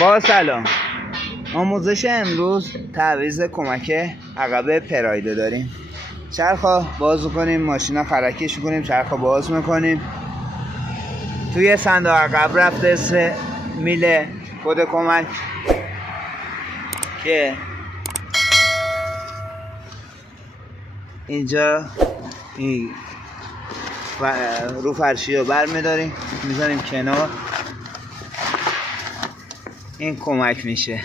با سلام. آموزش امروز تعویض کمک عقب پراید داریم. چرخو باز کنیم، ماشینا خرکیش کنیم، چرخو باز میکنیم. توی صندوق عقب رفته 3 میل کد کمک که اینجا این رو فرشی رو بر میداریم میذاریم کنار. این کمک میشه.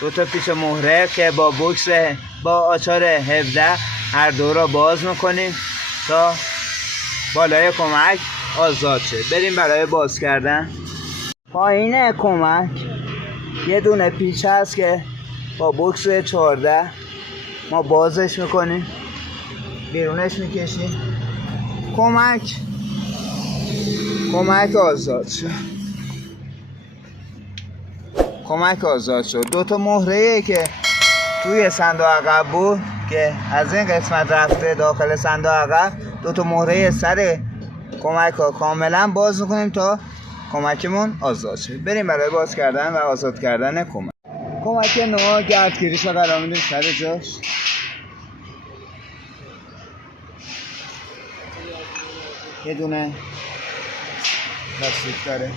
2 تا پیچ مهره که با بوکس با آچار 17 هر دو را باز میکنیم تا بالای کمک آزاد شه. بریم برای باز کردن. پایین کمک یه دونه پیچ هست که با بوکس 14 ما بازش میکنیم، بیرونش میکشیم. کمک آزاد شد. کمک آزاد شد. 2 تا مهره که توی صندوق عقب بود که از این قسمت رفته داخل صندوق عقب، 2 تا مهره سر کمک ها کاملا باز میکنیم تا کمکمون آزاد شد. بریم برای باز کردن و آزاد کردن کمک نوع گردگیریش رو قرار میدیم سر جاش. یه دونه لاستیک داره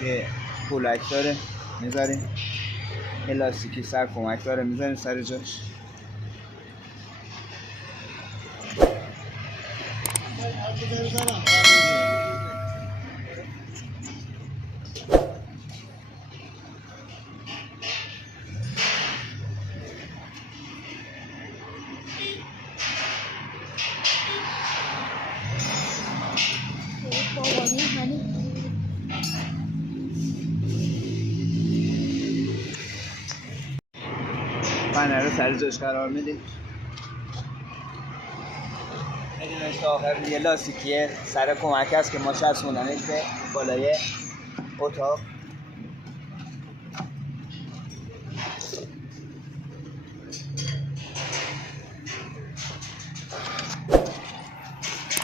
که پولک داره میذاریم، یه لاستیکی سر کمک داره میذاریم سر جاش. پنه رو سر جاش قرار میدیم. میدونش تا آخر یه لاستیکیه سر کمک هست که ما چسبوندنش به بالای اتاق.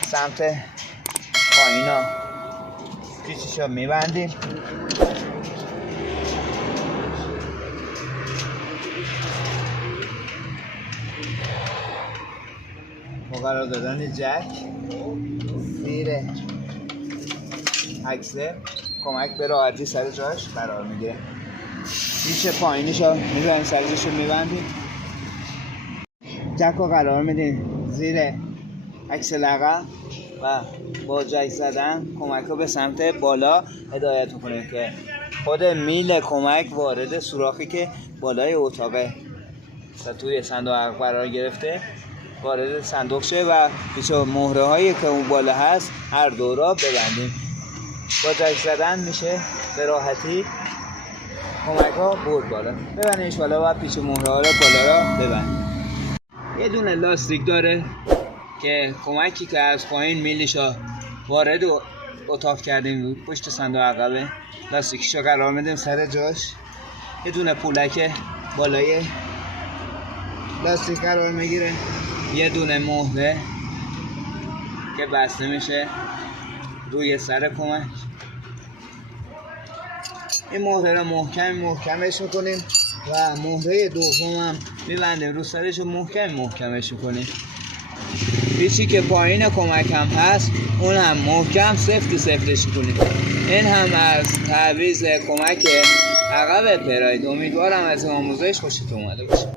سمت پایینا پیچشو میبندیم. قرار دادن جک زیر اکسل کمک به راحتی سر جاش قرار میگیره. پیچ پایینیشو میذاریم سر جاشو میبندیم. جک رو قرار میدیم زیر اکسل عقب و با جک زدن کمک رو به سمت بالا هدایت میکنیم که خود میل کمک وارد سوراخی که بالای اتاقه و توی صندوق عقب قرار گرفته وارد صندوق شه و پیچ مهره هایی که اون بالا هست هر دو را ببندیم. با جک زدن میشه به راحتی کمک ها برد بالا. ببندیمش بالا و پیچ مهره ها را بالا را ببندیم. یه دونه لاستیک داره که کمکی که از پایین میلشا وارد اتاق کردیم پشت صندوق عقبه، لاستیکشو قرار میدیم سر جاش. یه دونه پولک بالای لاستیک قرار میگیره. یه دونه مهره که بسته میشه روی سر کمک. این مهره رو محکمش میکنیم و مهره دوم هم میبندیم رو سرش و محکمش میکنیم. پیچی که پایین کمک هم هست اون هم محکم سفتش کنیم. این هم از تعویض کمک عقب پراید. امیدوارم از این آموزش خوشتون اومده باشه.